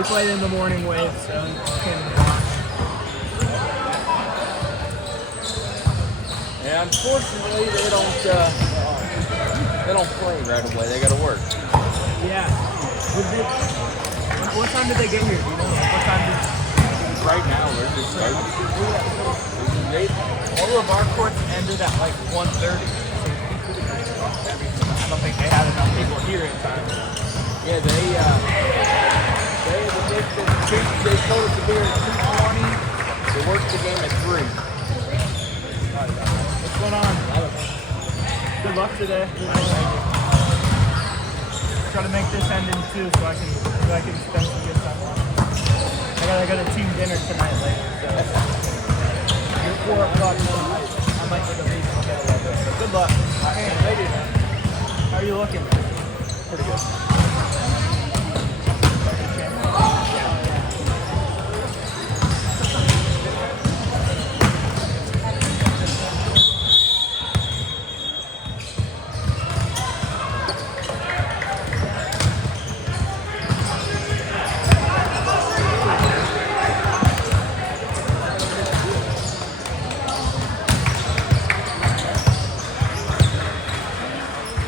We played in the morning wave, so came to watch. And unfortunately, they don't play right away. They got to work. Yeah. What time did they get here? Do you know? What time did? Right now, they're just starting. All of our courts ended at like 1:30. I don't think they had enough people here in time. Yeah, they told us to be here at 2:20. They worked the game at 3. What's going on? Good luck today. Try to make this end in 2 so I can spend some good time on it. I got a team dinner tonight later. So you're 4 o'clock. I might need to leave and get a little bit. So good luck. Maybe. How are you looking? Pretty good.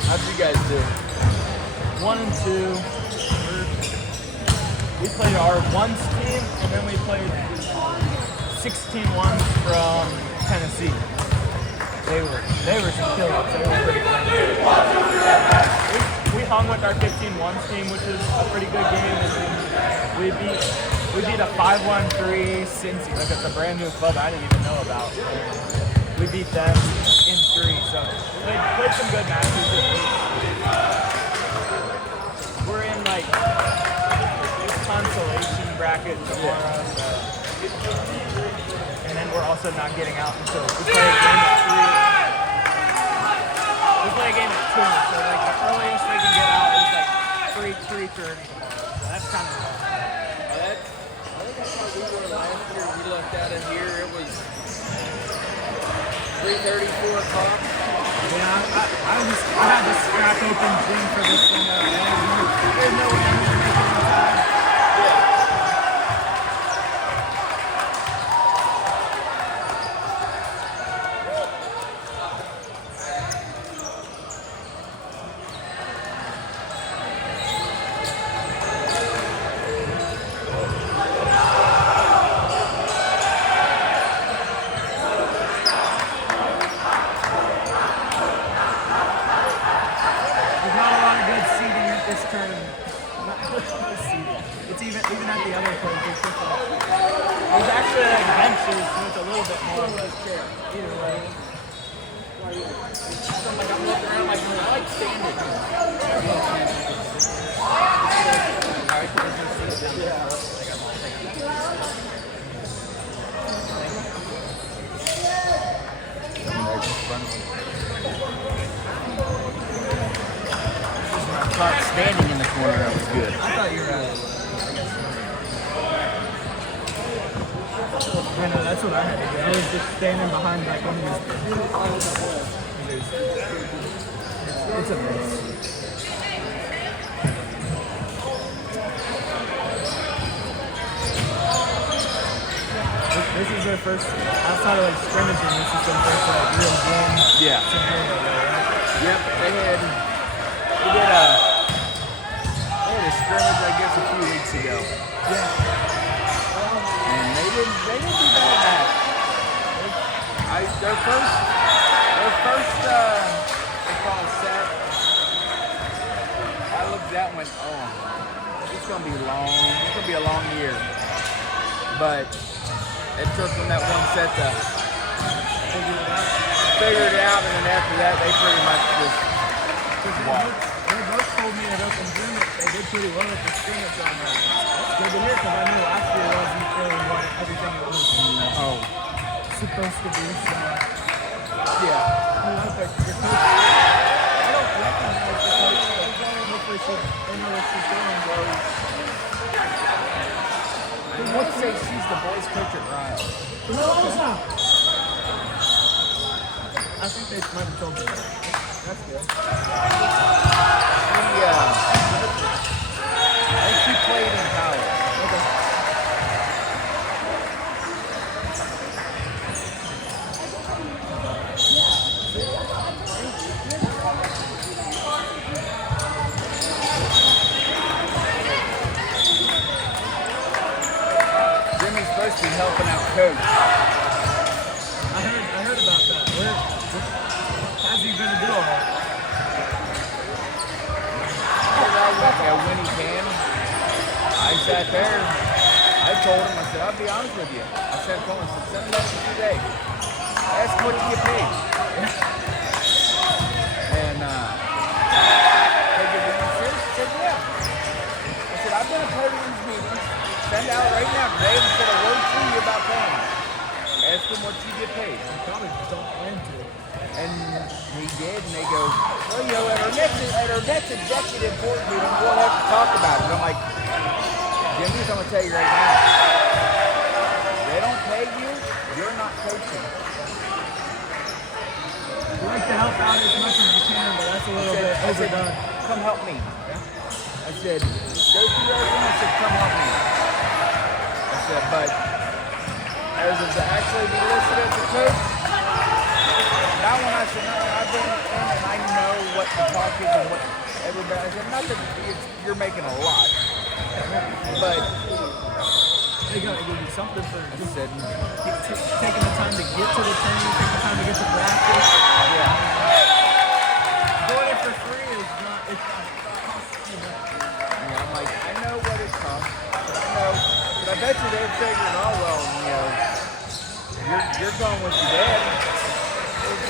How'd you guys do? 1 and 2. We played our ones team, and then we played 16 ones from Tennessee. They were some killers. They were pretty good. We hung with our 15 ones team, which is a pretty good game. We beat a 5-1-3 Cincy. Like it's a brand new club I didn't even know about. We beat them in 3, so we played some good matches. We're in like consolation bracket tomorrow, so. And then we're also not getting out until we play a game at 3. We play a game at 2, so like the earliest we can get out is like 3:30 tomorrow. So that's kind of rough. I think that's how we were last year. We left out of here. It was 3:30, 4 o'clock. Yeah, I had to scrap open Zoom for this thing. There's no way I'm gonna make it on time. There's not a lot of good seating at this tournament. Not good seating. It's even at the other places. There's actually like benches with a little bit more. Either way. I'm looking around like, I like standing. I thought standing in the corner that was good. I thought you were out of I know, that's what I had to do. I was just standing behind like one of these things. It's a mess. This is their first, outside of like scrimmaging, this is their first like real game. Yeah. Yep, they had a scrimmage, I guess, a few weeks ago. Yeah. And they didn't do bad. Their first they call it set. I looked at that and went, oh, it's gonna be long. It's gonna be a long year. But it took them that one set to figure it out, and then after that, they pretty much just walked. They both told me at Open Gym that they did pretty well at the scrimmage on that. It's good to hear because I knew last year wasn't really what everything it was supposed to be. So. Yeah. I don't recognize the coach, but hopefully they know what she's doing. Let's say she's the boys' coach at Ryle. I think they might have told me that. That's good. I think she played in college. helping out coach. I heard about that. How's he gonna do all that? When he came, I sat there. I told him, I said, I'll be honest with you. I said, "Come on, send him up for 2 days. Ask him what you get paid." And he said, "Yeah." I said, "I've been a part of these meetings. Send out right now. They haven't said a word to you about paying. Ask them what you get paid." You probably just don't plan to. And he did, and they go, "Well, you know, at our next executive board meeting, we'll have to talk about it." I'm like, Jimmy, I'm going to tell you right now, they don't pay you, you're not coaching. You like to help out as much as you can, but that's a little bit overdone. "Come help me." I said, "Go through everything." I said, "Come help me." I said, "But as of to actually be listed as a coach, that one," I said, "No, I've been in and I know what the talk is and what everybody," I said, "not that you're making a lot, but They gotta give you something for I just said, taking the time to get to the training, taking the time to get to practice. yeah." Doing it for free is not, it's costs you nothing. Yeah, I'm like, "I know what it costs. I know, but I bet you they're figuring, oh, well, you know, you're going with your dad.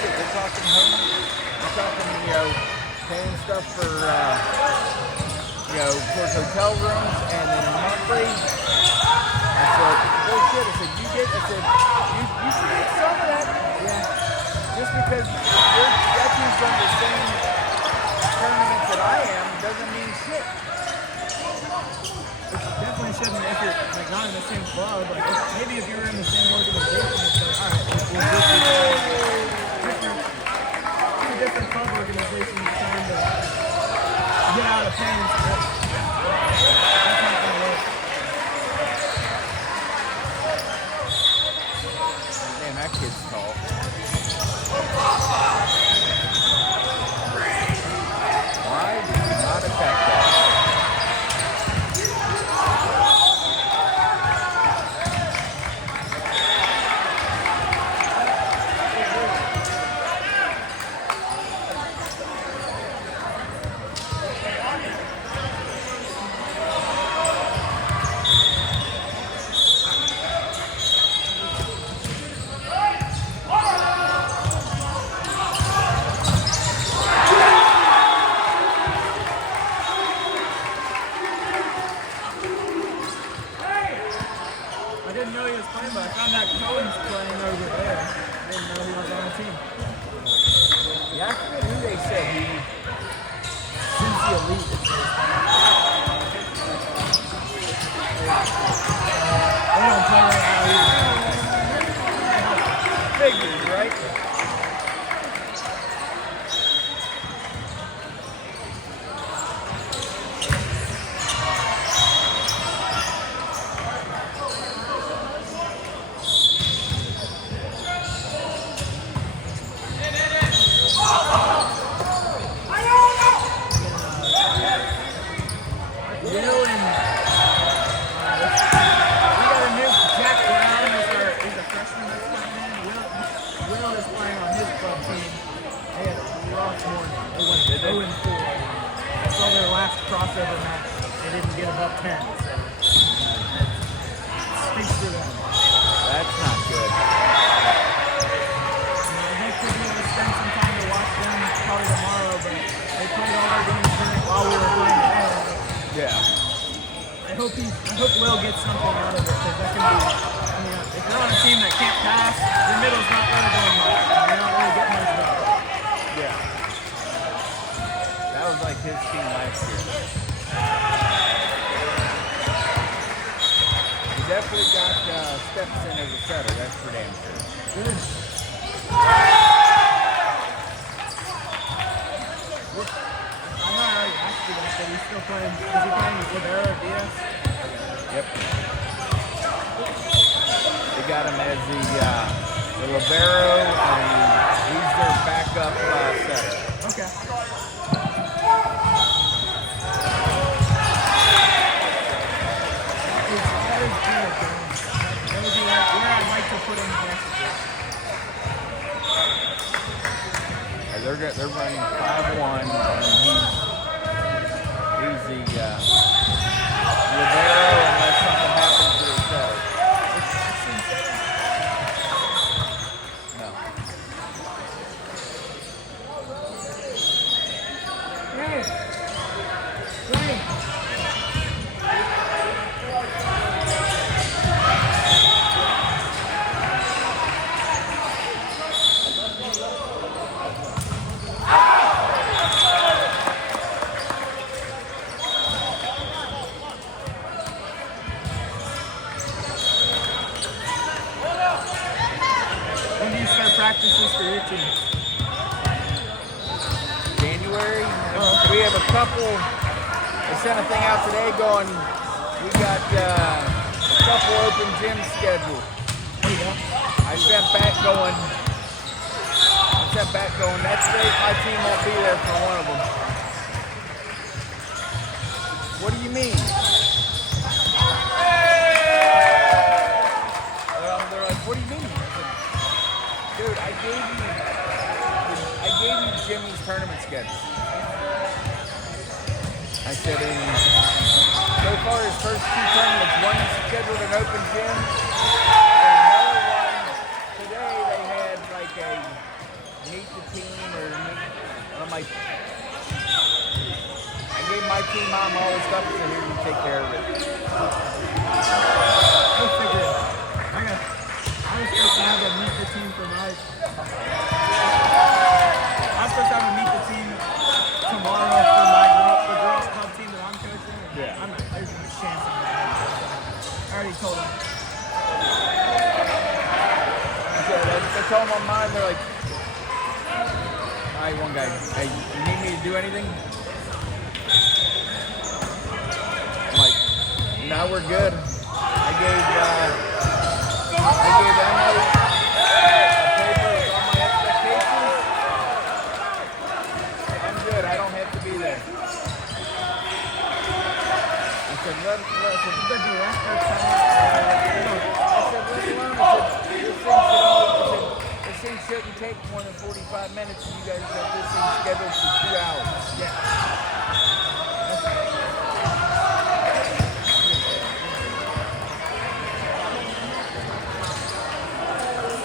They're talking home. They're talking, you know, paying stuff for, you know, towards hotel rooms and then monthly." I said, "Bullshit." I said, you should get some of that. Yeah. Just because that team's done the same tournaments that I am doesn't mean shit." It definitely shouldn't if you're like not in the same club. Like maybe if you're in the same organization, it's like, all right, we'll do two different club organizations trying to get out of pain. So that's not gonna work. Man, that kid's tall. Why did you not attack that? I didn't know he was playing, but I found out Cohen's playing over there. I didn't know he was on the team. Yeah, I forget who they said he. Since the elite, it says. They don't play right now either. Figures, right? Will and we got a new Jack Brown is a freshman that's coming in. Will is playing on his club team. They had lost morning. They went 0-4. I saw their last crossover match. They didn't get above 10. So it speaks to them. That's not good. They could be able to spend some time to watch them probably tomorrow, but they played all their games during while we were playing today. Yeah. I hope Will gets something out of it because that can be. I mean, if you're on a team that can't pass, your middle's not really doing much. You're not really getting much done. Yeah. That was like his team last year. He definitely got steps in as a setter, that's for damn sure. Good. I know I already asked you that, but he's still playing. Is he playing with Rivera or Diaz? Yep. They got him as the libero, and he's their backup setter. Okay. That is good. That would be like team? January. We have a couple. They sent a thing out today going. We got a couple open gyms scheduled. I sent back going. That's great. My team won't be there for one of them. What do you mean? They're like, what do you mean? I said, dude, I gave you Jimmy's tournament schedule. I said, so far his first 2 tournaments, one scheduled an open gym, and another one today they had like a meet the team or meet. I'm like, I gave my team mom all this stuff, so here you take care of it. We'll figure it out. I was supposed to have a meet the team for my. I'm supposed to have a meet the team tomorrow for the girls club team that I'm coaching. Yeah. There's a chance of that. I already told them. I told them on mine, they're like, all right, one guy, hey, you need me to do anything? I'm like, no, we're good. I gave Emily a paper with all my expectations. I'm good. I don't have to be there. I said, let the director tell me. I said, let alone. This thing shouldn't take more than 45 minutes, and you guys got this thing scheduled for 2 hours. Yeah.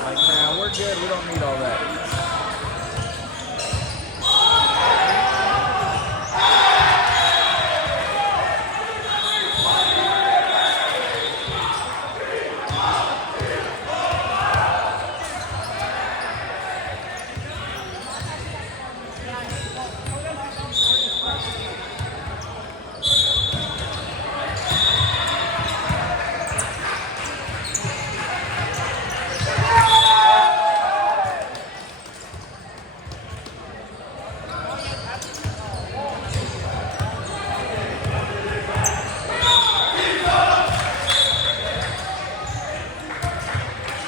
Like, nah, we're good. We don't need all that.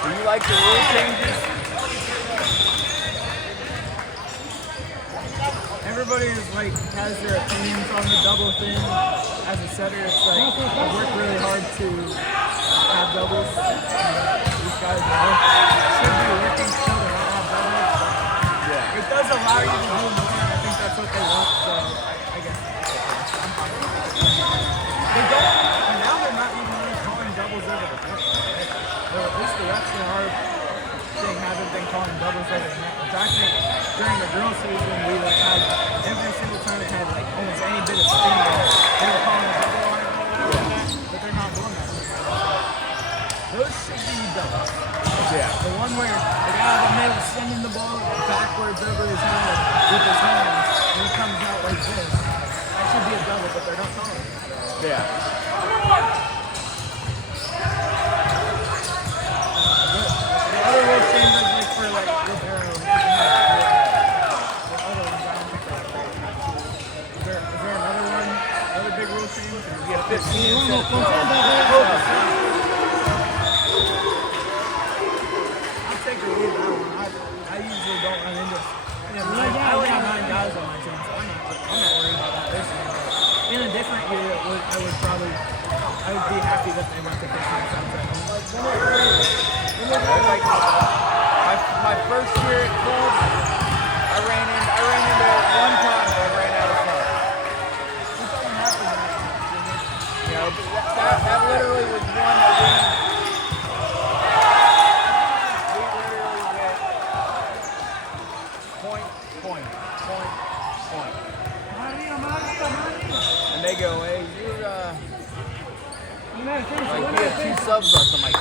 Do you like the rule changes? Everybody is like has their opinions on the double thing. As a setter, it's like I work really hard to have doubles. These guys should be working still to not have doubles. Yeah. It does allow you to do more, and I think that's what they want. So I guess they don't. And now they're not even really calling doubles over the net. Or at least the refs in our thing haven't been calling doubles over the net. Which I think during the girl season we like had every single time it had like almost any bit of spin there. They were calling a double on it, but they're not doing that. Those should be doubles. Yeah. The one where the guy in the middle is sending the ball backwards over his head with his hands, and he comes out like this. That should be a double, but they're not calling it. Yeah. The other rule changes like for like Rivero. The other ones I don't think they're great. Is there another one? Another big rule change? You have 15 cents. I'll take or leave that one. I usually don't run into it. I only have 9 guys on my team, so I'm not worried about that this year. But in a different year, I would be happy that they went to 15 cents. Like my first year at club, I ran into it one time and I ran out of time. You know, that literally was one that we literally went point. And they go, hey, you're like we have 2 subs left. I'm like,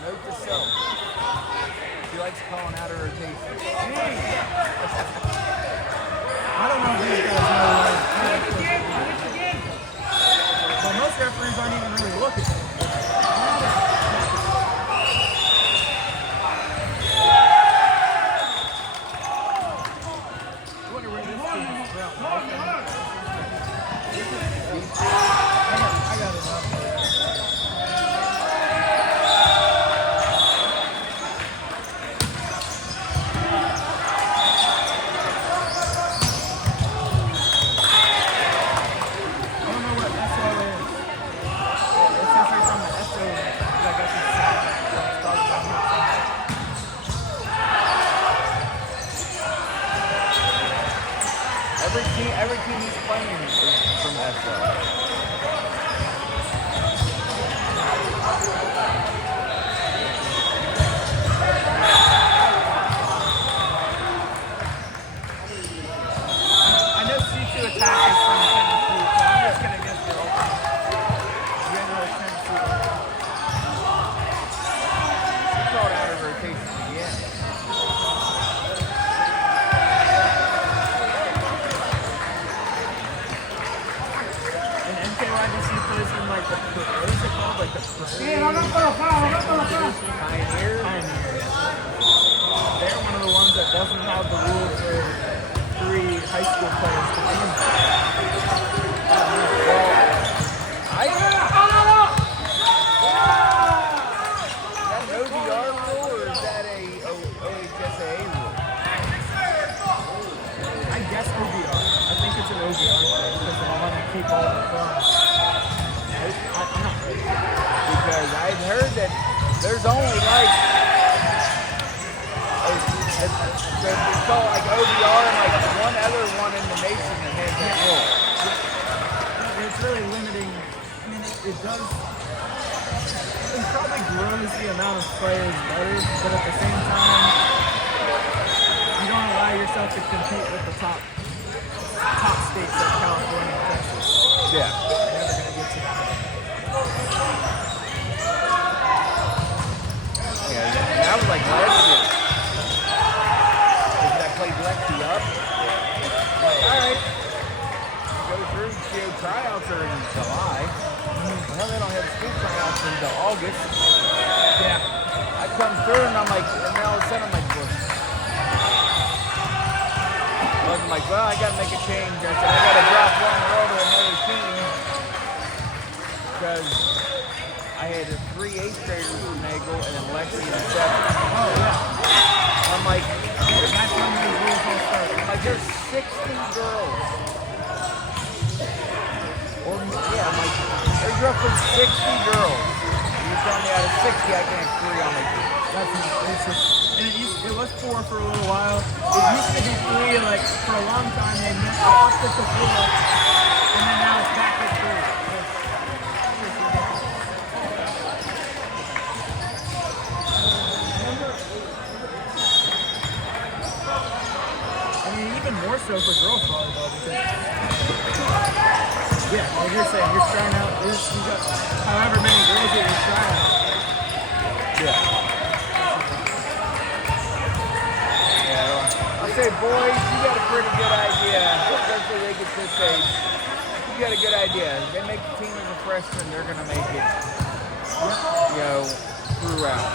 note to self. She likes calling out her rotation. I don't know if these guys know. But most referees aren't even really looking. I wonder where this team is from. I got it up. Every team he's playing is from SO. I know C2 attack is from Tennessee, so I'm just going to guess they're open. General Tennessee. He called out of rotation again. NKYDC plays in like the, what is it called? Like the Pioneer. They're one of the ones that doesn't have the rule for 3 high school players to be in. Is that an OBR rule or is that a OHSAA rule? I guess OBR. I think it's an OBR thing because they want to keep all the phones. Because I've heard that there's only like it's called like OBR and like one other one in the nation that has that rule. It's really limiting. I mean, it does. It probably grows the amount of players better, but at the same time, you don't allow yourself to compete with the top states like California and Texas. Yeah. You're never gonna get to that. Yeah, that was like last year. Because I played Lexi up. Like, alright. Go through, tryouts are in July. Well, they don't have school tryouts until August. Yeah. I come through and I'm like, and then all of a sudden I'm like, well, I gotta make a change. I said, I gotta drop one girl to another team. Because I had 3 8th graders from Nagel and then Lexi and 7. Oh yeah. I'm like, That's when the rules all start. there's 60 girls. Or, yeah, I'm like, there's roughly 60 girls. You're telling me out of 60, I can have 3 on my team. That's it's just, and it was 4 for a little while. It used to be 3, and like for a long time they upped it to 4, and then now it's back to 3. I mean, even more so for girls volleyball because, yeah, like you're saying, you're trying out. You got however many girls that you're trying out. Yeah. Yeah, I say, boys, you got a pretty good idea, especially they get this age. You got a good idea. If they make the team as a freshman, they're going to make it, throughout.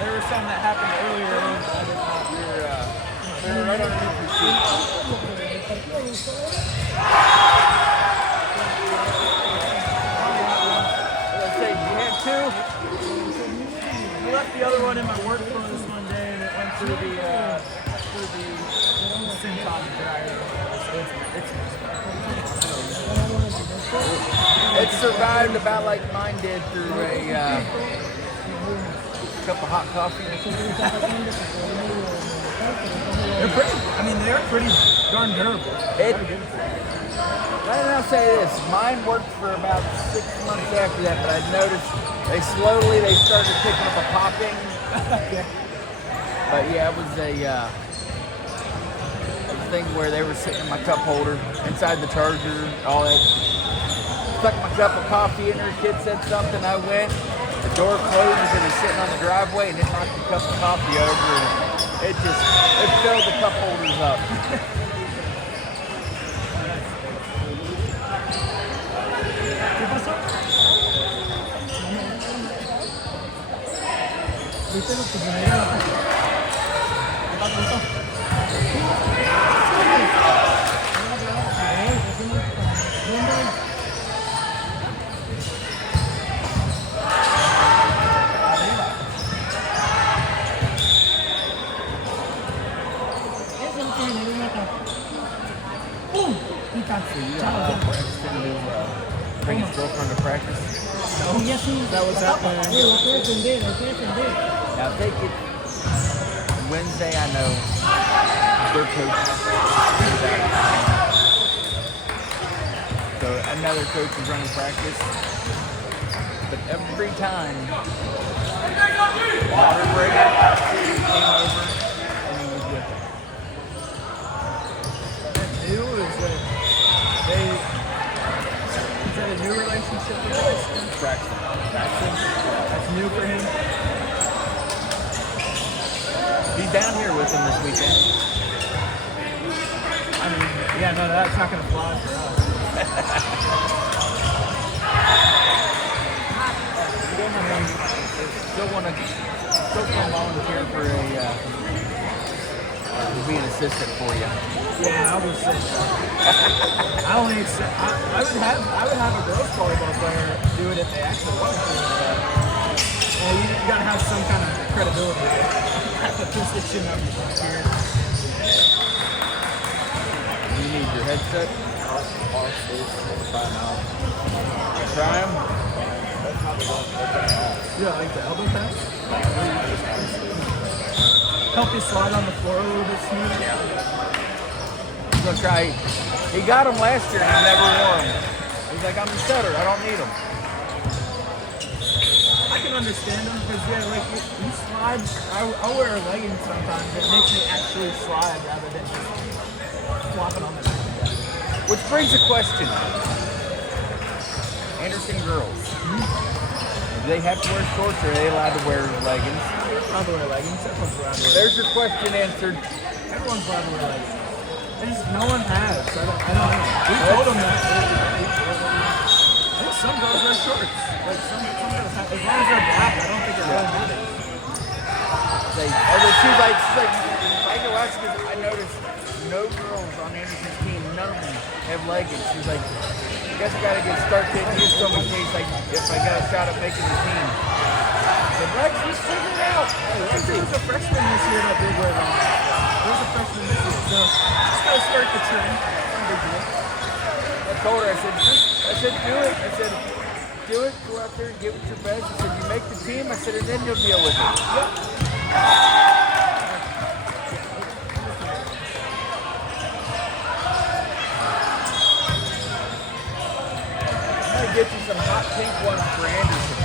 there was some that happened earlier. I did not. They're right underneath your seat. Let's say you had two. I left the other one in my work clothes one day, and it went through the Cintas dryer. It survived about like mine did through a cup of hot coffee. They're pretty darn durable. Let me now say this. Mine worked for about 6 months after that, but I noticed they started picking up a popping. But yeah, it was a thing where they were sitting in my cup holder, inside the charger, all that. Stuck my cup of coffee in her, kid said something, I went, the door closed because it was sitting on the driveway and it knocked the cup of coffee over and it filled the cup holders up. Bring his girlfriend to practice. That was happening. Now take it Wednesday, I know their coach is out of town. So another coach is running practice. But every time water break came over and he was with her. Is that a new relationship with Braxton? Braxton. That's new for him. He's down here with him this weekend. That's not going to fly for us. Still come volunteer for to be an assistant for you. Yeah, I would say so. I would have a girls volleyball player do it if they actually wanted to. Well, you gotta have some kind of credibility at the position of here. You need your headset. Try them. Yeah, like the elbow pass. Help you slide on the floor a little bit smoother. Yeah. He's gonna try. He got them last year and he never wore them. He's like, I'm a setter. I don't need them. I can understand them because you slide. I wear a legging sometimes. It makes me actually slide rather than just flopping on the back. Which brings a question. Anderson girls. Do they have to wear shorts or are they allowed to wear leggings? They're allowed to wear leggings. Everyone's allowed to wear leggings. There's your question answered. Everyone's allowed to wear leggings. No one has. I don't know. We told them that. I think some girls wear shorts. Like some girls have, as long as they're black, I don't think it really matters. She's like, if I go ask because I noticed no girls on Anderson's team, none of them have leggings. She's like, I guess I gotta get start getting used to them in case if I got a shot at making the team. So Rex, just figure it out. There was a freshman this year that did wear long. There's a freshman this year. So just gotta start the trend. I told her, I said, do it. I said, do it, go out there and give it your best. I said, you make the team. I said, and then you'll deal with it. I'm gonna get you some hot pink ones for Anderson.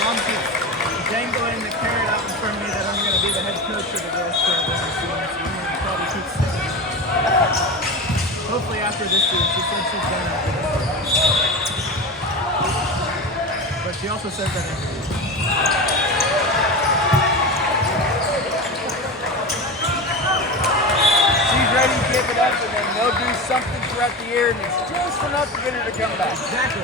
Mom keeps dangling the carrot out in front of me that I'm going to be the head coach of the girls' club very soon. So we're going to probably keep sticking. Hopefully after this year. She said she's done after this year. But she also says that She's ready to give it up, and then no he'll do something throughout the year, and it's just enough to get her to come back. Exactly.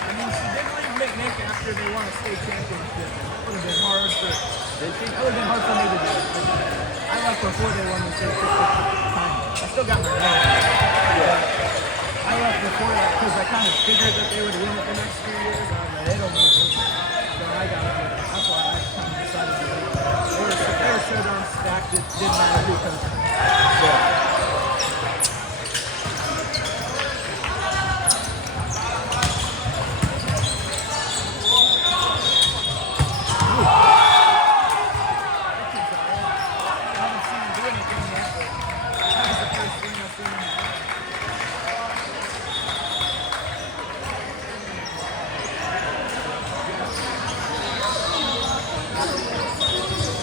I mean, she did leave McNick after they won a state championship. It would have been hard for. Did she? It would have been hard for me to do. I left before they won the state championship. I still got my name. I left before that because I kind of figured that they would win it the next 2 years. They don't win it. So I got it. That's why I kind of decided to leave. They were so darn stacked it didn't matter who comes in. Yeah. I haven't seen him do anything yet, but that was the first thing I've seen him.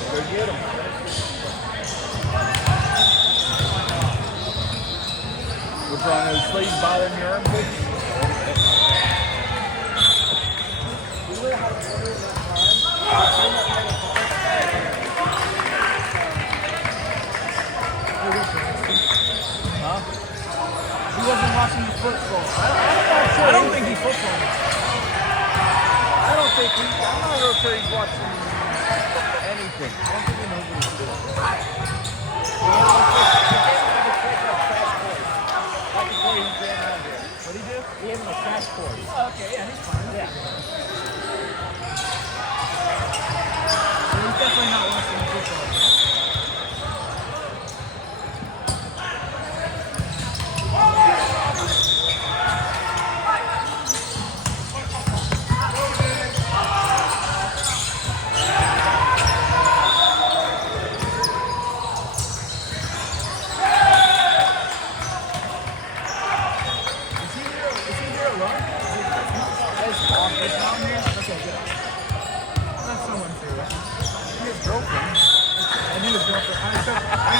Go get him. What's wrong? Those sleeves bothering your armpits? Huh? He wasn't watching the football. I don't think he's footballing. I don't think I'm not real sure he's watching anything. I don't think he knows what he's doing. What did he do? He had him a crash course. Oh, okay, yeah, he's fine. Yeah. So he's definitely not watching the football. Is he here alone? Is mom here? Okay, good. That's someone through it. His girlfriend. I knew his girlfriend. I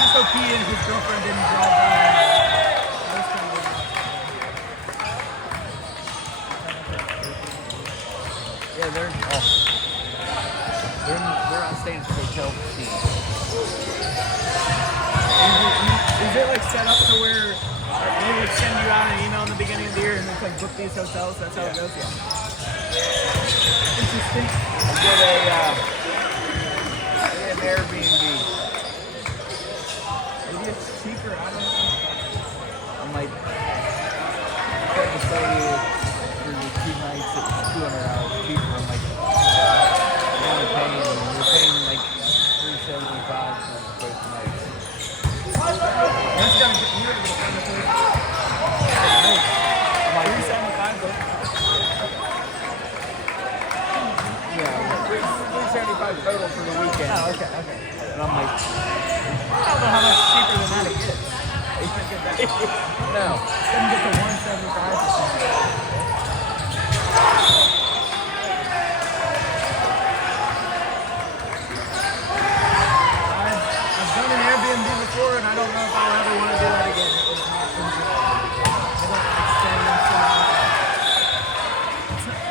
just hope he and his girlfriend didn't drive by. I was kind of Yeah, they're not staying at the hotel scene. Is it like set up to where they would send you out an email in the beginning of the year and it's like book these hotels? That's how it goes? Yeah. Interesting. Get an Airbnb. Maybe it's cheaper. I don't know. I'm like, tried to say for the 2 nights it was $200 cheaper. I'm like, we're paying like $375 for both nights. That's gotta get you to find a place. I'm like, $375 though. yeah, $375 total for the weekend. Oh, okay. And I'm like, I don't know how much cheaper than that it gets. You can't get that. no. Doesn't get to 175 or something. I've done an Airbnb before, and I don't know if I'll ever want to do that again. It was not I don't like staying in some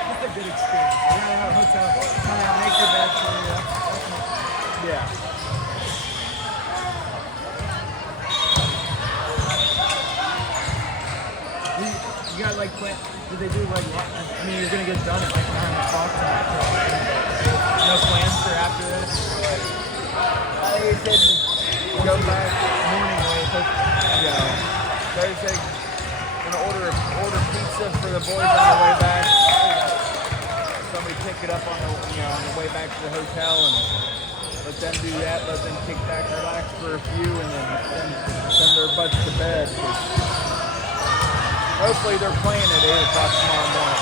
It's a good experience. You gotta have a hotel, kind of make your bed for you. Yeah. You got like plan? Did they do like? I mean, you're gonna get done at like 9 o'clock tonight. So, no plans for after this? They said go back. Morning away. Yeah. Thursday, gonna order pizza for the boys on the way back. Somebody pick it up on the way back to the hotel and let them do that. Let them kick back, relax for a few, and then send their butts to bed. Hopefully they're playing at 8 o'clock tomorrow morning.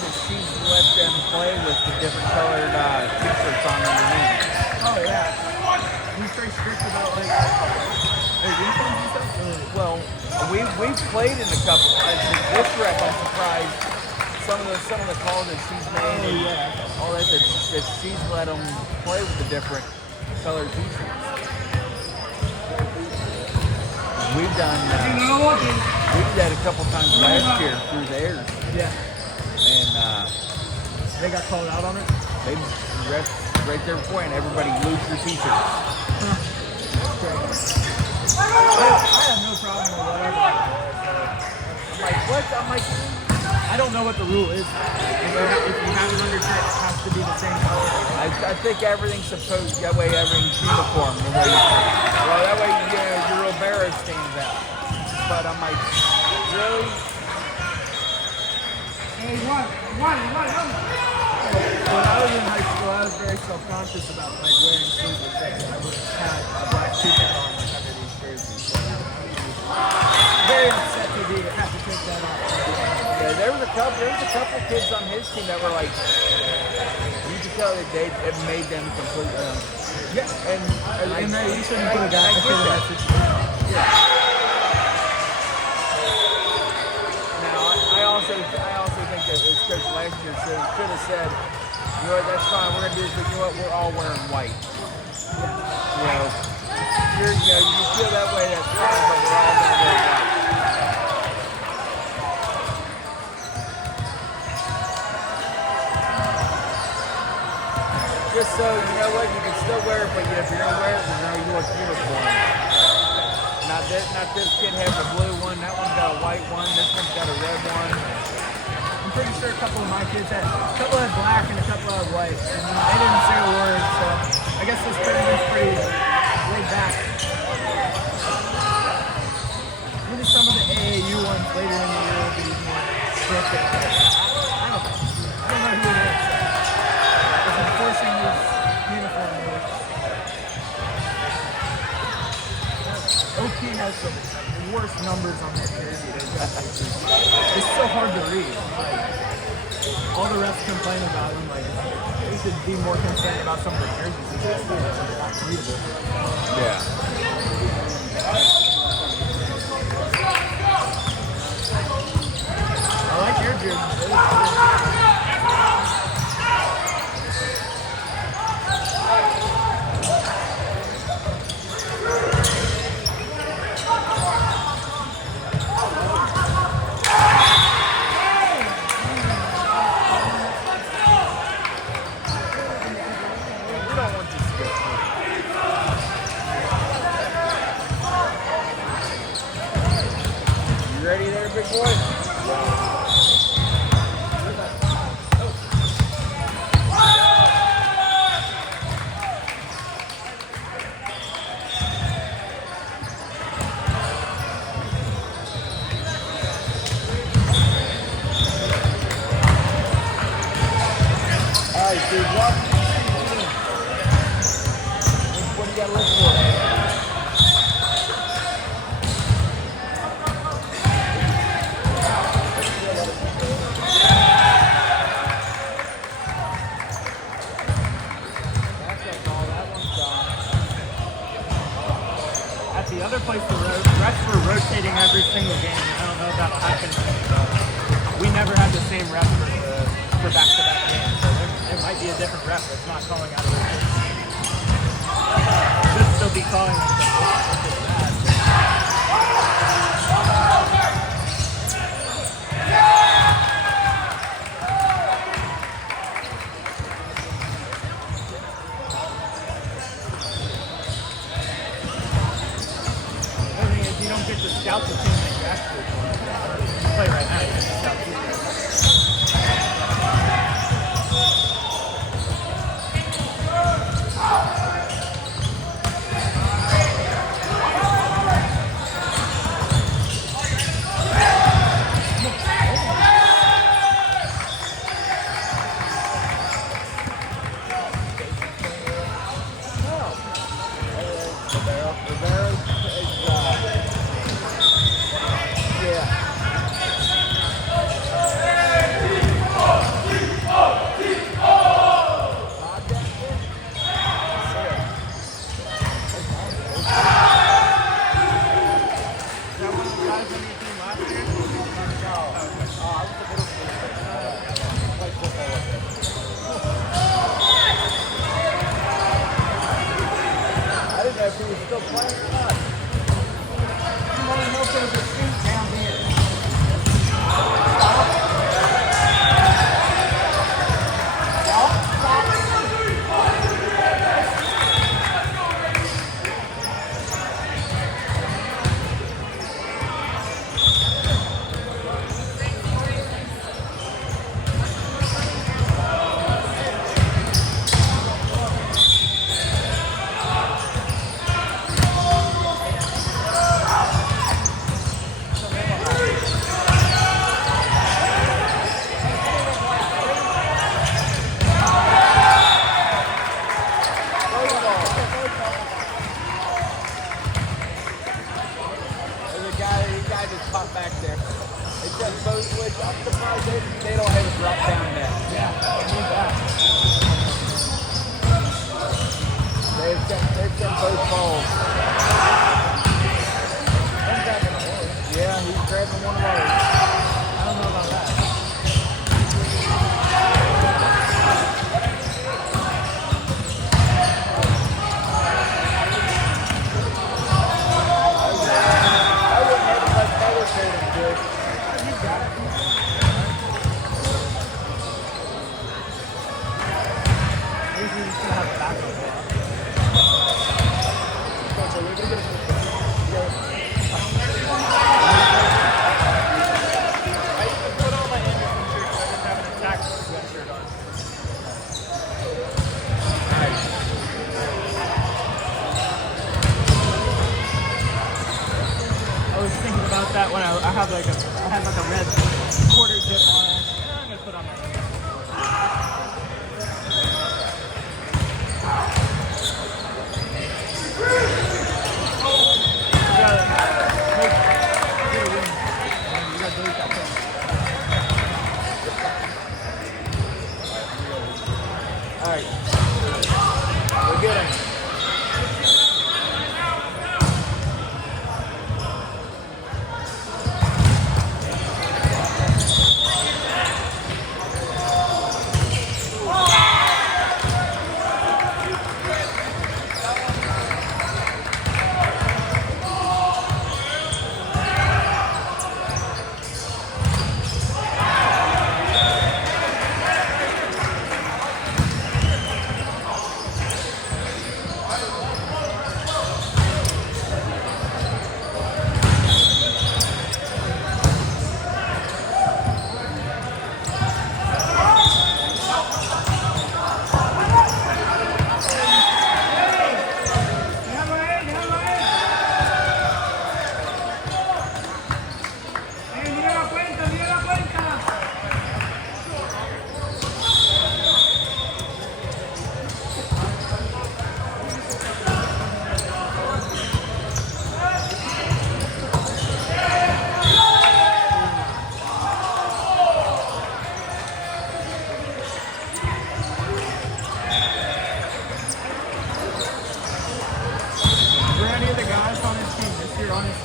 that she's let them play with the different colored t-shirts on underneath. Oh yeah. He's very strict about like their uniforms and stuff. Well, we've played in a couple. This rep, I'm surprised. Some of the calls that she's made, and all that she's let them play with the different colored t-shirts. We've done we did that a couple times last year through theirs, Yeah. and They got called out on it. they ref right there before, and everybody lose their t-shirts. I have no problem with whatever. I'm like, what? I'm like, I don't know what the rule is. If you have an undershirt, it has to be the same color. I think everything's supposed that way. Everything's uniform. The way, well, that way your Rivera stands out. But I'm like, really? Hey, what? When I was in high school, I was very self-conscious about like wearing sleeveless shirts. I would have a black t-shirt on like under these jerseys. Very upset to have to take that off. Yeah, there was a couple kids on his team that were like, you could tell that it made them completely. Yeah, and you shouldn't put a I guy get in that. that situation. Yeah. Now, I also think that it's Coach last year should have said, you know what, that's fine, we're gonna do this, but you know what, we're all wearing white. You know, you feel that way, that's fine, but we're all gonna wear white. Just so you know what, you can still wear it, but if you're gonna wear it, we're gonna use uniform. Not this kid has a blue one, that one's got a white one, this one's got a red one. I'm pretty sure a couple of my kids had black and a couple had white, and they didn't say a word. So I guess this tournament's pretty laid back. Maybe some of the AAU ones later in the year will be more strict. I don't know who it is. It's enforcing these uniform rules. OP has the worst numbers on their jersey. It's so hard to read. All the refs complain about them. Like, they should be more concerned about some of the jerseys. It's not readable. Yeah. I like your jersey. We don't want this to get through. You ready there, big boy? All right, dude, what do you got to look for? At the other place, the refs were rotating every single game. I don't know if that'll happen. We never had the same ref for back-to-back games. So there might be a different ref that's not calling out of the game. Should still be calling it. The thing is, you don't get to scout the team that you actually play right now. You get to scout the team. Rivera is, yeah. guy just popped back there. It's just both which I'm surprised they don't have a drop down net. Yeah, I need that. They've sent both balls. One's grabbing a horse. Yeah, he's grabbing one of those. I don't know about that. I wouldn't have to let Tyler say him good. You got it. Usually you still have a backup block. So we're gonna get a I even put on my Anderson shirt so I didn't have an attack sweatshirt on. I was thinking about that when I had like a red quarter zip on. I'm gonna put on my Anderson. Alright. We're good.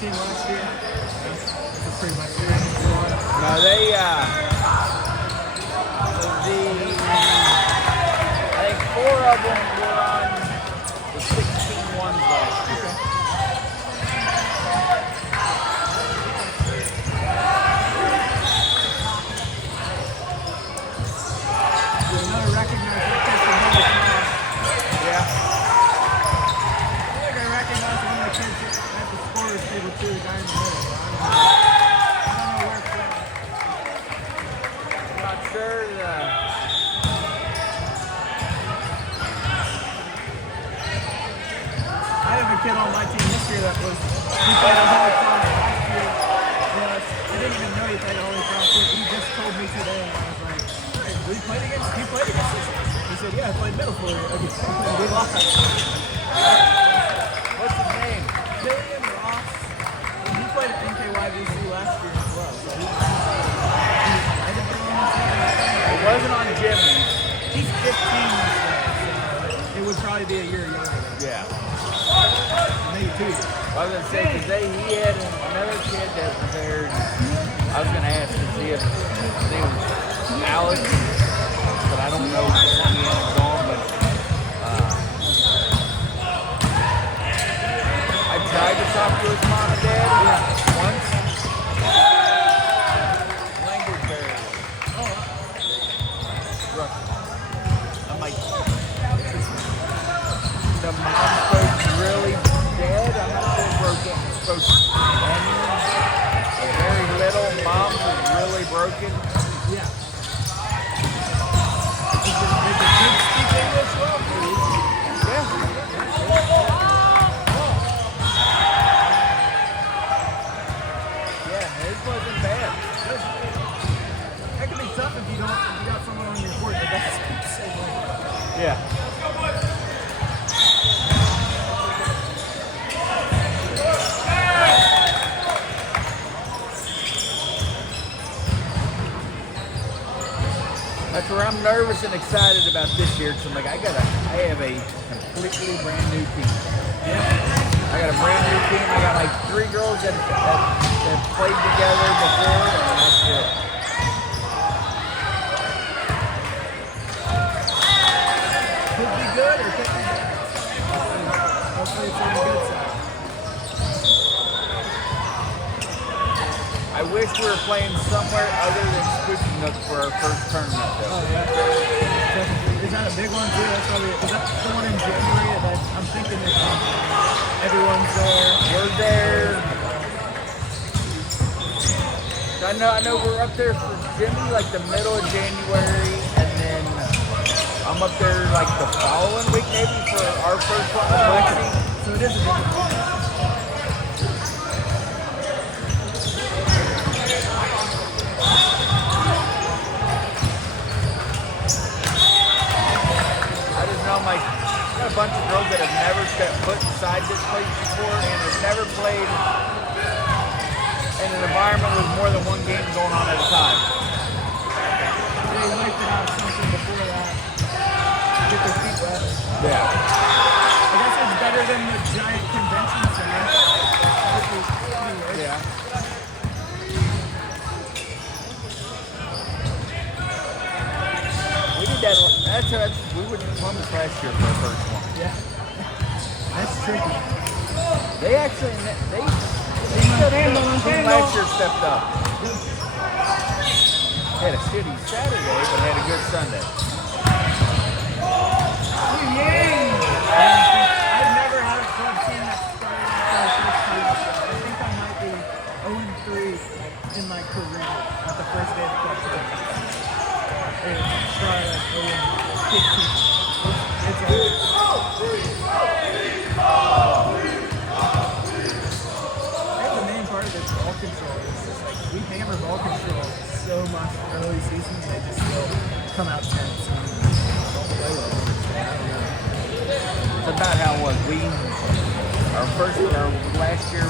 Team last year. That's pretty much it. No, they, I think 4 of them were on the 16 ones last year. Another recognized kids from Holy Cross. Yeah. I think I recognized one of the kids at the scorer's table too, the guy in the middle. I don't know where from. I'm not sure. I have a kid on my team this year that was, he played at Holy Cross last year. I didn't even know he played at Holy Cross. He just told me today, and I was like, hey, he played against us? He said, yeah, I played middle for you. We lost. What's his name? Killian Ross. He played at NKYVC last year as well. So I didn't know him. It wasn't on Jimmy. He's 15 this year, so it would probably be a year younger than him. Yeah. Maybe 2 years. I was going to say, because he had another kid that was there. I was going to ask to see if his name was Alex, but I don't know where he ended up going. But I tried to talk to his mom and dad once. Language barrier. I'm like, the mom spoke really dead. I'm not sure spoke a very little. Mom was really broken. Yeah. Did the kids speak English well? Yeah, his wasn't bad. That can be tough if you got someone on your court that doesn't speak the same language. Yeah. that's where I'm nervous and excited about this year. Cause I'm like, I have a completely brand new team. I got a brand new team. I got like 3 girls that played together before, and that's it. Could be good or could be bad. Hopefully it's on the good side. I wish we were playing somewhere other than Spooky Nook for our first tournament, though. Oh, yeah. Is that a big one, too? That's probably, is that the one in January? That I'm thinking it's everyone's there. We're there. I know we're up there for Jimmy like the middle of January, and then I'm up there like the following week maybe for our first one with Lexi. So it is a big one. Like, I got a bunch of girls that have never stepped foot inside this place before and have never played in an environment with more than one game going on at a time. They like to have something before that. Get their feet wet. Yeah. I guess it's better than the giant convention center. Yeah. We did that. We went to Columbus last year for our first one. Yeah. That's tricky. They actually, last year stepped up. Had a shitty Saturday, but had a good Sunday. I've never had a club team that started out for the first time. I think I might be 0-3 in my career at the first day of the club team. It started at 0-15. It's the main part of this ball control is just like we hammer ball control so much early season, they just still come out tense and don't play well. I don't know. It's about how it was. Our last year,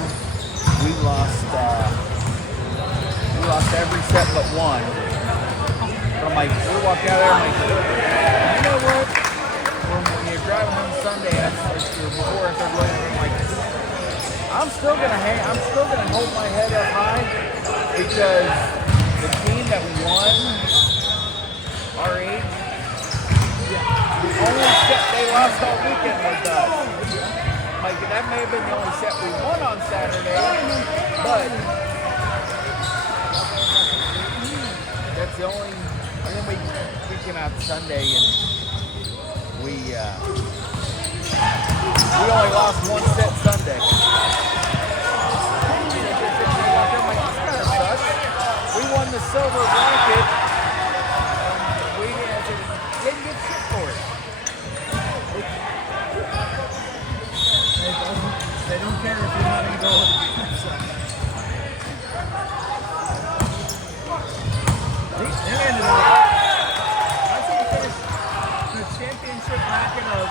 we lost every set but one. But I'm like, we walked out there, I'm like, you know what? When you're driving home Sunday, before I started looking, I'm like, I'm still gonna hold my head up high because the team that won our age, the only set they lost all weekend was us. Like, that may have been the only set we won on Saturday, but that's the only. And then we came out Sunday and we only lost one set Sunday. I'm like, this kind of sucks. We won the silver blanket. We didn't get shit for it. They don't care if you're not going to go. They ended up. I think they finished the championship bracket of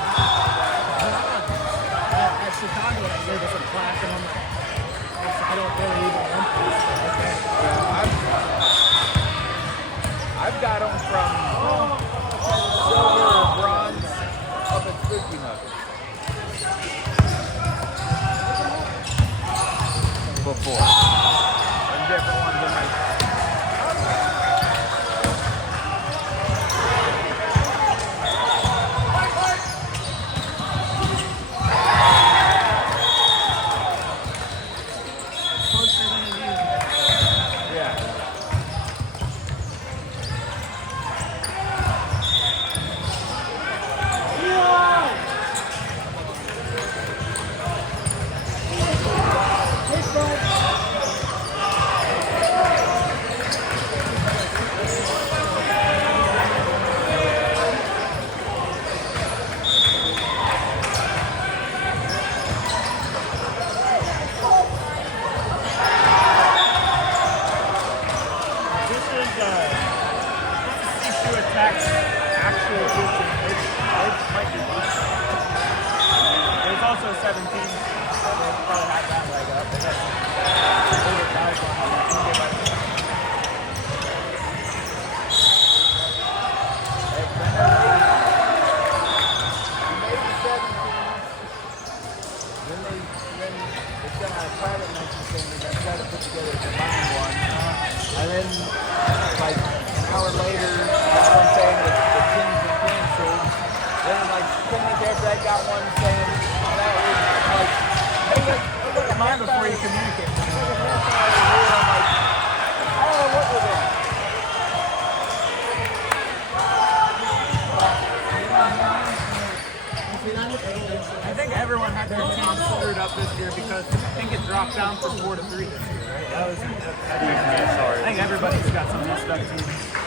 at Chicago. I gave us a plaque, and I'm like, I don't really even want this. Okay. I've got them from silver or bronze up at Spooky Nook. Before. And different ones in my. Also 17, so they probably had that leg up. They got older guys on the combined one. And then, like, an hour later, got one saying that the team's been canceled. Then, like, 10 minutes after that, got one saying that was, like, hey, look at my Yeah, before you communicate. I'm like, I don't know what we're doing. I think everyone had their team screwed up this year because I think it dropped down from 4 to 3 this year, right? That was. I think everybody's got some messed up teams.